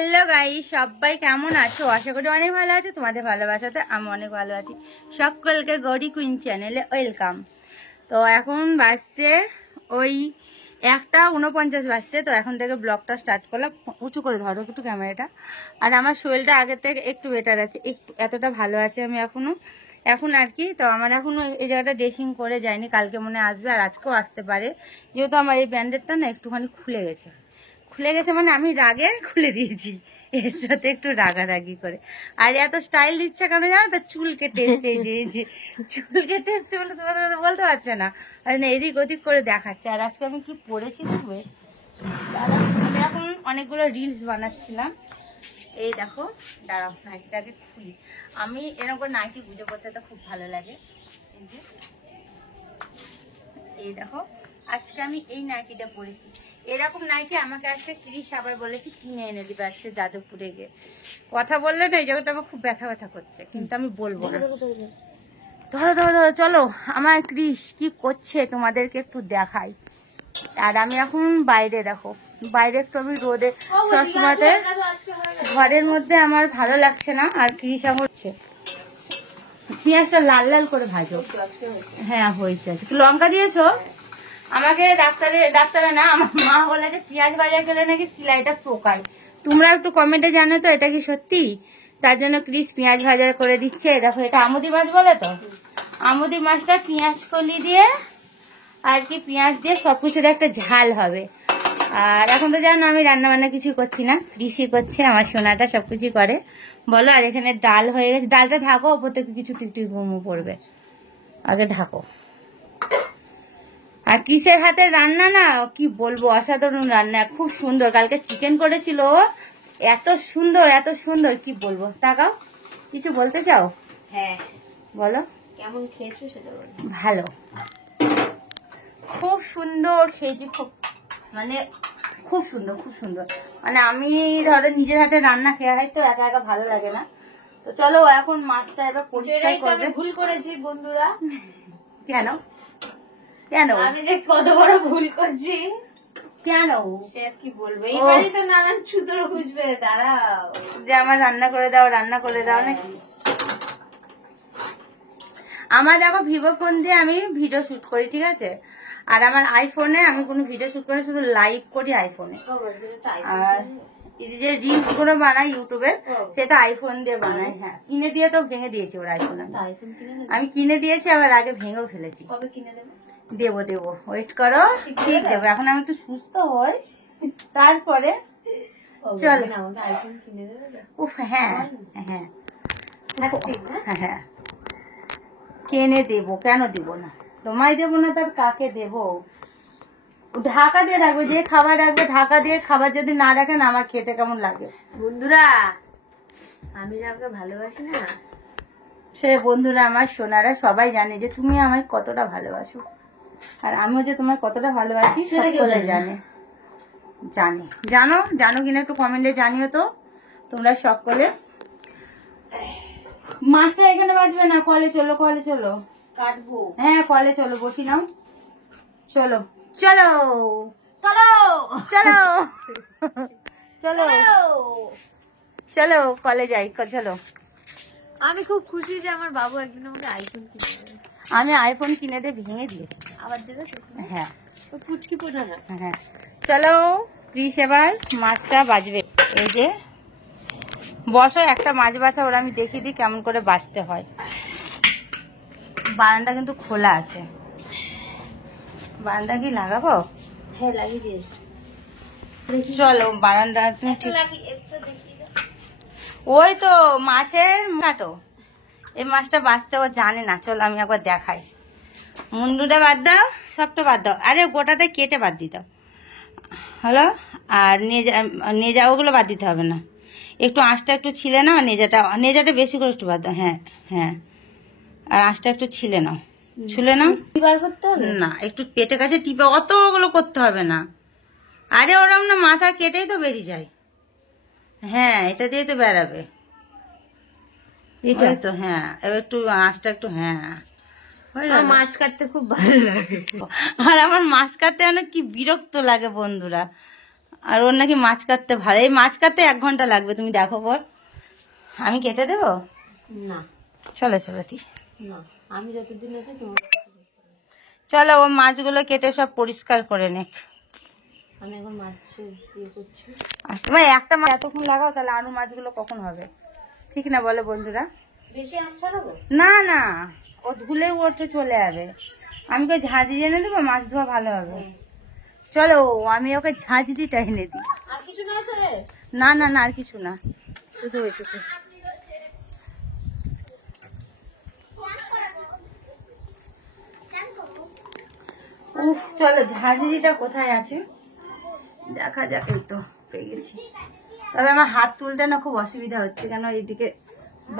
Hello guys, সবাই কেমন আছো? আশা করি অনেক ভালো আছো। তোমাদের ভালোবাসাতে আমি অনেক ভালো আছি। সকলকে গৌরী কুইন চ্যানেলে ওয়েলকাম। তো এখন বাজছে ওই 1:49 বাজছে। তো এখন থেকে ব্লগটা স্টার্ট করলাম। উঁচু করে ধরো একটু ক্যামেরাটা। আর আমার শরীরটা আগের থেকে একটু বেটার আছে, একটু এতটা ভালো আছে আমি এখন আর কি। তো আমার এখনো এই জায়গাটা ড্রেসিং করে যায়নি, কালকে মনে আসবে আর আজকেও আসতে পারে, যেহেতু আমার এই ব্যান্ডেডটা না একটুখানি খুলে গেছে মানে আমি রাগে খুলে দিয়েছি, এর সাথে একটু রাগারাগি করে। আর এত স্টাইল দিচ্ছে কেন জানো তো? চুল কেটে এসছে, যে চুল কেটে এসছে বলে তোমাদের বলতে পারছে না, এদিক ওদিক করে দেখাচ্ছে। আর আজকে আমি কি পরেছি দেখবে? আমি এখন অনেকগুলো রিলস বানাচ্ছিলাম। এই দেখো, দাঁড়াও নাইটিটাকে খুলি। আমি এরকম করে নাইটি পুজো করতে তো খুব ভালো লাগে। এই দেখো, আজকে আমি এই নাইটিটা পরেছি। এরকম নাইটি আমাকে আজকে ক্রিস আবার বলেছি কিনে এনে দিবে আজকে যাদবপুরে গিয়ে। কথা বললে না এই জায়গাটা আমার খুব ব্যথা ব্যথা করছে, কিন্তু আমি বলবো না। ধরো ধরো ধরো, চলো আমার ক্রিস কি করছে তোমাদেরকে একটু দেখাই। আর আমি এখন বাইরে, দেখো বাইরে একটু আমি রোদে সবসময়তে, ঘরের মধ্যে আমার ভালো লাগছে না। আর ক্রিস আমার হচ্ছে পেঁয়াজটা লাল লাল করে ভাজো। হ্যাঁ হয়েছে। লঙ্কা দিয়েছো? আমাকে ডাক্তারে না, আমার মা বলে যে পেঁয়াজ ভাজা খেলে নাকি সেলাইটা শোকায়। তোমরা একটু কমেন্টে জানো তো এটা কি সত্যি? তার জন্য ক্রিস পেঁয়াজ ভাজা করে দিচ্ছে। দেখো, এটা আমুদি মাছ বলে তো, আমুদি মাছটা পেঁয়াজ কলি দিয়ে আর কি পেঁয়াজ দিয়ে সবকিছুর একটা ঝাল হবে। আর এখন তো জানো আমি রান্না বান্না কিছু করছি না, কৃষি করছে আমার সোনাটা, সবকিছু করে বলো। আর এখানে ডাল হয়ে গেছে, ডালটা ঢাকো, ওপর থেকে কিছু টিকটিক ঘুমো পড়বে, আগে ঢাকো। আর কিসের হাতে রান্না না কি বলবো, অসাধারণ রান্না, খুব সুন্দর। কালকে চিকেন করেছিল, এত সুন্দর কি বলবো। তাকাও, কিছু বলতে চাও? হ্যাঁ বলো কেমন খেয়েছো সেটা বলো। ভালো, খুব সুন্দর খেয়েছি, মানে খুব সুন্দর। মানে আমি ধরো নিজের হাতে রান্না খেয়ে হয় তো একা একা ভালো লাগে না। তো চলো এখন মাছটা এবার পরিষ্কার করবে। ভুল করেছি বন্ধুরা। কেন আমি যে কত বড় ভুল করছি, কেন সে কি বলবো। এইবারই তো নানান ছুতর খুঁজবে, দাঁড়াও। যে আমার রান্না করে দাও নাকি? আমার দেখো ভিভো ফোন দিয়ে আমি ভিডিও শুট করি, ঠিক আছে? আর আমার আইফোনে আমি কোনো ভিডিও শুট করি, শুধু লাইভ করি আইফোনে। আর এই যে রিলস গুলো বানাই ইউটিউবে, সেটা আইফোন দিয়ে বানাই। হ্যাঁ, কিনে দিয়ে তো ভেঙে দিয়েছি ওর আইফোন। আমি কিনে দিয়েছি, আবার আগে ভেঙেও ফেলেছি। কবে কিনে দেবো? দেবো, ওয়েট করো, ঠিক দেবো। এখন আমি একটু সুস্থ হই, তারপরে চলো। আইফোন কিনে দেবে? উফ, হ্যাঁ, কিনে দেবো, কেন দেবো না? তোমায় দেবো না তার কাকে দেবো? ঢাকা দিয়ে রাখবে, যে খাবার রাখবে ঢাকা দিয়ে। খাবার যদি না রাখেন আমার খেতে কেমন লাগে? বন্ধুরা, আমি যাকে ভালোবাসি না, সে বন্ধুরা আমার সোনারা সবাই জানে যে তুমি আমায় কতটা ভালোবাসো, আর আমিও যে তোমায় কতটা ভালোবাসি সকলে জানো কিনা একটু কমেন্টে জানিও তো তোমরা সকলে। মাছটা এখানে বাজবে না, কলে চলো কাটবো। হ্যাঁ কলে চলো, বসি নাও, চলো কলে যাই, চলো। আমি খুব খুশি যে আমার বাবু একদিন আমাকে আইফোন কিনে দেবে। আমি আইফোন কিনে দিয়ে ভেঙে দিয়েছি, আবার দেবে? হ্যাঁ তো পুচকি পোনা না। হ্যাঁ, চলো প্লিজ এবার মাছটা বাজবে। এই যে বসো, একটা মাছ বাছা ওরা আমি দেখিয়ে দিই কেমন করে বাছতে হয়। বারান্দা কিন্তু খোলা আছে, বারান্দা কি লাগাবো? হ্যাঁ লাগিয়ে দিয়েছি। চলো বারান্দা ওই তো মাছের কাটো। এই মাছটা বাছতে ও জানে না, চলো আমি একবার দেখাই। মুন্ডুটা বাদ দাও, সবটা বাদ দাও, আরে গোটাটা কেটে বাদ দিতে হলো। আর নেজা ওগুলো বাদ দিতে হবে না, একটু আঁশটা একটু ছিলে নাও। নেজাটা বেশি করে একটু বাদ দাও। হ্যাঁ, আর আঁশটা একটু ছুলে নাও। করতে হবে না, একটু পেটের কাছে টিপে, অতগুলো করতে হবে না। আরে ওরম না, মাথা কেটেই তো বেরিয়ে যায়। হ্যাঁ, এটা দিয়ে তো বেরাবে, এটাই তো। হ্যাঁ, এবার একটু আঁশটা একটু, হ্যাঁ মাছ কাটতে খুব ভালো লাগে। আর আমার মাছ কাটতে অনেক কি বিরক্ত লাগে বন্ধুরা। আর ওর নাকি মাছ কাটতে ভালো, এই মাছ কাটতে 1 ঘন্টা লাগবে, তুমি দেখো বল, আমি কেটে দেবো? না চলো চলো দি, না, আমি যতদিন আছি তোমার চলো ও মাছগুলো কেটে সব পরিষ্কার করে নেক। আমি এখন মাছ ইয়ে করছি। আসতে ভাই একটা মাছ এতক্ষণ লাগাও, তাহলে আরো মাছগুলো কখন হবে? ঠিক না বলো বন্ধুরা? বেশি আঁচ ছাড়াবো? না না, ও ধুলে ওঠে চলে যাবে, আমি ওকে ঝাঁঝরি এনে দেবো, মাছ ধোয়া ভালো হবে। চলো আমি ওকে ঝাঁঝরিটা এনে দিই। আর কিছু নয় তো? না না না, আর কিছু না, শুধু ওইটুকু। উফ, চলো ঝাঁঝরিটা কোথায় আছে দেখা যাক। এই তো পেয়ে গেছি। তবে আমার হাত তুলতে না খুব অসুবিধা হচ্ছে, কেন এইদিকে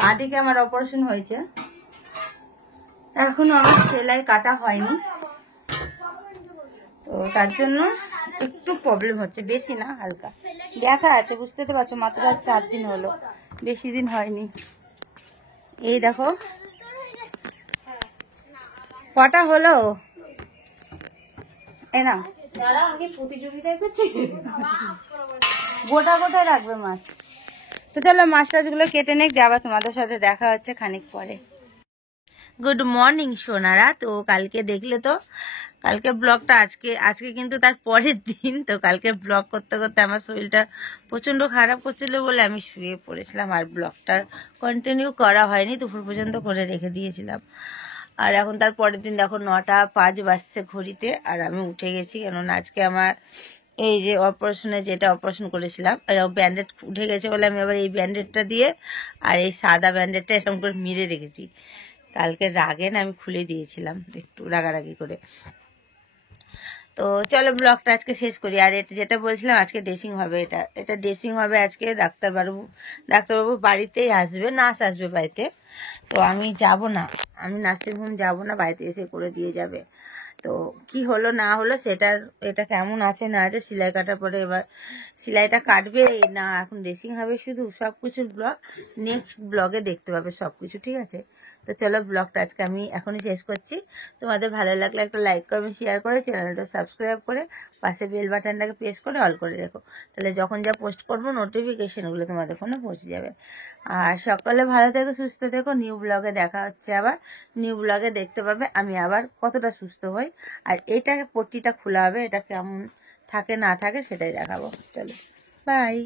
বাঁদিকে আমার অপারেশন হয়েছে, এখনো আমার সেলাই কাটা হয়নি, তো তার জন্য একটু প্রবলেম হচ্ছে, বেশি না হালকা ব্যথা আছে, বুঝতে তো পারছো, মাত্র 4 দিন হলো, বেশি দিন হয়নি। এই দেখো কটা হলো, এই না দাঁড়া, আগে প্রতিযোগিতায় করছি। গোটা গোটা রাখবে মাছ। তো চলো মাছ টাছগুলো কেটে নেক, আবার তোমাদের সাথে দেখা হচ্ছে খানিক পরে। গুড মর্নিং সোনারা। তো কালকে দেখলে তো, কালকে ব্লগটা আজকে কিন্তু তার পরের দিন। তো কালকে ব্লগ করতে করতে আমার শরীরটা প্রচণ্ড খারাপ করছিল বলে আমি শুয়ে পড়েছিলাম, আর ব্লগটা কন্টিনিউ করা হয়নি, দুপুর পর্যন্ত করে রেখে দিয়েছিলাম। আর এখন তার পরের দিন দেখো 9:05 বাজছে ঘড়িতে, আর আমি উঠে গেছি, কেননা আজকে আমার এই যে অপারেশনে যেটা অপারেশন করেছিলাম, ব্যান্ডেড উঠে গেছে বলে আমি আবার এই ব্যান্ডেডটা দিয়ে আর এই সাদা ব্যান্ডেডটা এরকম করে মিলে রেখেছি। কালকে রাগে না আমি খুলে দিয়েছিলাম একটু রাগারাগি করে। তো চলো ব্লগটা আজকে শেষ করি। আর এটা যেটা বলছিলাম, আজকে ড্রেসিং হবে, এটা ড্রেসিং হবে আজকে। ডাক্তারবাবু বাড়িতেই আসবে, নার্স আসবে বাড়িতে। তো আমি যাব না, আমি নার্সিংহোম যাব না, বাড়িতে এসে করে দিয়ে যাবে। তো কি হলো না হলো সেটার, এটা কেমন আছে না আছে সেলাই কাটার পরে, এবার সেলাইটা কাটবে না এখন ড্রেসিং হবে, শুধু সব কিছুর ব্লগ নেক্সট ব্লগে দেখতে পাবে সব কিছু, ঠিক আছে? তো চলো ব্লগটা আজকে আমি এখনই শেষ করছি। তোমাদের ভালো লাগলে একটা লাইক কমেন্ট শেয়ার করে চ্যানেলটা সাবস্ক্রাইব করে পাশে বেল বাটনটাকে প্রেস করে অল করে রেখো, তাহলে যখন যা পোস্ট করবো নোটিফিকেশনগুলো তোমাদের ফোনে পৌঁছে যাবে। আর সকালে ভালো থেকো, সুস্থ থেকো। নিউ ব্লগে দেখা হচ্ছে আবার, নিউ ব্লগে দেখতে পাবে আমি আবার কতটা সুস্থ হই, আর এটা পট্টিটা খোলা হবে, এটা কেমন থাকে না থাকে সেটাই দেখাবো। চলো বাই।